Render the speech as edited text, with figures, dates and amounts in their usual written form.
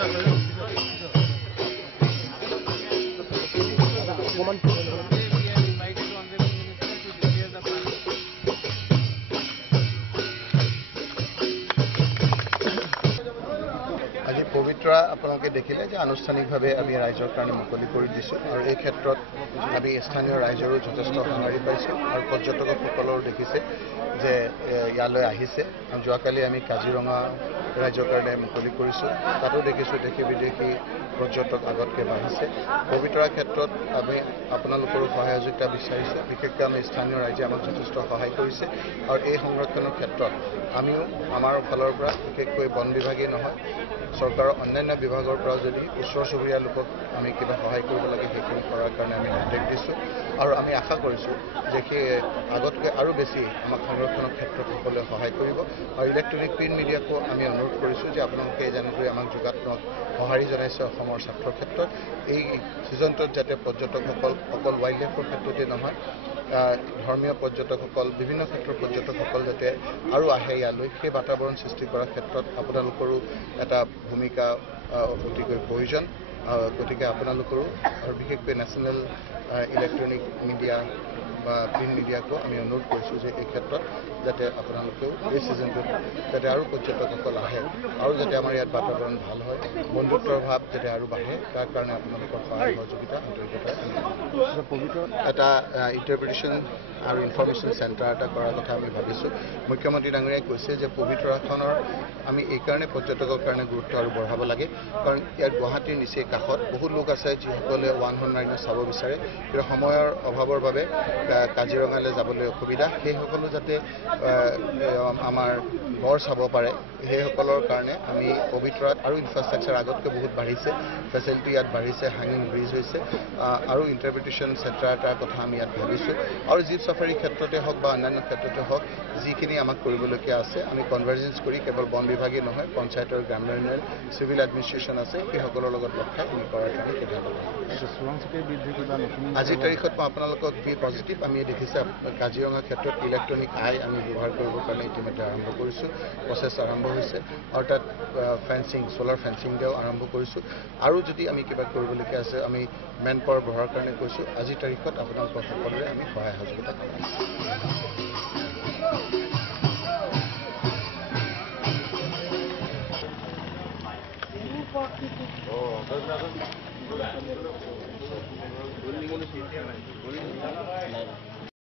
আজি পবিত্ৰা আপোনালোকে দেখিলে যে আনুষ্ঠানিকভাৱে আমি ৰাইজৰ কাৰণে মুকলি কৰি দিছোঁ আৰু এই ক্ষেত্ৰত আমি স্থানীয় ৰাইজৰো যথেষ্ট সঁহাৰি পাইছোঁ আৰু পৰ্যটকসকলেও দেখিছে যে ইয়ালৈ আহিছে। যোৱাকালি আমি কাজিৰঙা ৰাইজৰ কাৰণে মুকলি কৰিছোঁ, তাতো দেখিছোঁ দেশী বিদেশী পৰ্যটক আগতকৈ বাঢ়িছে। পবিত্ৰাৰ ক্ষেত্ৰত আমি আপোনালোকৰো সহযোগিতা বিচাৰিছোঁ, বিশেষকৈ আমি স্থানীয় ৰাইজে আমাক যথেষ্ট সহায় কৰিছে আৰু এই সংৰক্ষণৰ ক্ষেত্ৰত আমিও আমাৰ ফালৰ পৰা বিশেষকৈ বন বিভাগেই নহয় চৰকাৰৰ অন্যান্য বিভাগৰ পৰা যদি ওচৰ চুবুৰীয়া লোকক আমি কিবা সহায় কৰিব লাগে সেইখিনি কৰাৰ কাৰণে আমি নিৰ্দেশ দিছোঁ আৰু আমি আশা কৰিছোঁ যে সেই আগতকৈ আৰু বেছি আমাক সংৰক্ষণৰ ক্ষেত্ৰত সকলোৱে সহায় কৰিব আৰু ইলেক্ট্ৰনিক প্ৰিণ্ট মিডিয়াকো আমি অনুৰোধ কৰিছোঁ যে আপোনালোকে যেনেকৈ আমাক যোগাত্মক সঁহাৰি জনাইছে অসমৰ স্বাৰ্থৰ ক্ষেত্ৰত এই ছিজনটোত যাতে পৰ্যটকসকল অকল ৱাইল্ড লাইফৰ ক্ষেত্ৰতে নহয় ধৰ্মীয় পৰ্যটকসকল বিভিন্ন ক্ষেত্ৰৰ পৰ্যটকসকল যাতে আৰু আহে ইয়ালৈ সেই বাতাবৰণ সৃষ্টি কৰাৰ ক্ষেত্ৰত আপোনালোকৰো এটা ভূমিকা অতিকৈ প্ৰয়োজন। গতিকে আপোনালোকৰো আৰু বিশেষকৈ নেশ্যনেল ইলেক্ট্ৰনিক মিডিয়া বা প্ৰিণ্ট মিডিয়াকো আমি অনুৰোধ কৰিছোঁ যে এই ক্ষেত্ৰত যাতে আপোনালোকেও এই ছিজনটোত যাতে আৰু পৰ্যটকসকল আহে আৰু যাতে আমাৰ ইয়াত বাতাবৰণ ভাল হয়, বন্ধুত্বৰ ভাৱ যাতে আৰু বাঢ়ে তাৰ কাৰণে আপোনালোকৰ সহায় সহযোগিতা আন্তৰিকতাৰে এটা ইণ্টাৰপ্ৰিটেশ্যন আৰু ইনফৰ্মেশ্যন চেণ্টাৰ এটা কৰাৰ কথা আমি ভাবিছোঁ। মুখ্যমন্ত্ৰী ডাঙৰীয়াই কৈছে যে পবিত্ৰাখনৰ আমি এইকাৰণে পৰ্যটকৰ কাৰণে গুৰুত্ব আৰু বঢ়াব লাগে কাৰণ ইয়াত গুৱাহাটীৰ নিচেই কাষত বহুত লোক আছে যিসকলে ওৱান হৰ্ণ ৰাইনো চাব বিচাৰে কিন্তু সময়ৰ অভাৱৰ বাবে কাজিৰঙালৈ যাবলৈ অসুবিধা, সেইসকলো যাতে আমাৰ গড় চাব পাৰে সেইসকলৰ কাৰণে আমি পবিত্ৰাত আৰু ইনফ্ৰাষ্ট্ৰাকচাৰ আগতকৈ বহুত বাঢ়িছে, ফেচিলিটি ইয়াত বাঢ়িছে, হাঙিং ব্ৰিজ হৈছে আৰু ইণ্টাৰপ্ৰিটেশ্যন চেণ্টাৰ এটাৰ কথা আমি ইয়াত ভাবিছোঁ আৰু জীপ চাফাৰীৰ ক্ষেত্ৰতে হওক বা অন্যান্য ক্ষেত্ৰতে হওক যিখিনি আমাক কৰিবলগীয়া আছে আমি কনভাৰ্জেঞ্চ কৰি কেৱল বন বিভাগেই নহয় পঞ্চায়তৰ গ্ৰাম্য উন্নয়ন চিভিল এডমিনিষ্ট্ৰেশ্যন আছে সেইসকলৰ লগত লগ খাই আমি কৰাৰ কাৰণে সিদ্ধান্ত লৈছোঁ। আজিৰ তাৰিখত মই আপোনালোকক বি পজিটিভ আমি দেখিছে কাজিৰঙা ক্ষেত্ৰত ইলেক্ট্ৰনিক আই আমি ব্যৱহাৰ কৰিবৰ কাৰণে ইতিমধ্যে আৰম্ভ কৰিছোঁ, প্ৰচেছ আৰম্ভ হৈছে আৰু তাত ফেন্সিং চ'লাৰ ফেন্সিং দিয়াও আৰম্ভ কৰিছোঁ আৰু যদি আমি কিবা কৰিবলগীয়া আছে আমি মেন পাৱাৰ বঢ়োৱাৰ কাৰণে কৈছোঁ। আজিৰ তাৰিখত আপোনালোকৰ সকলোৰে আমি সহায় সহযোগিতা কৰিম।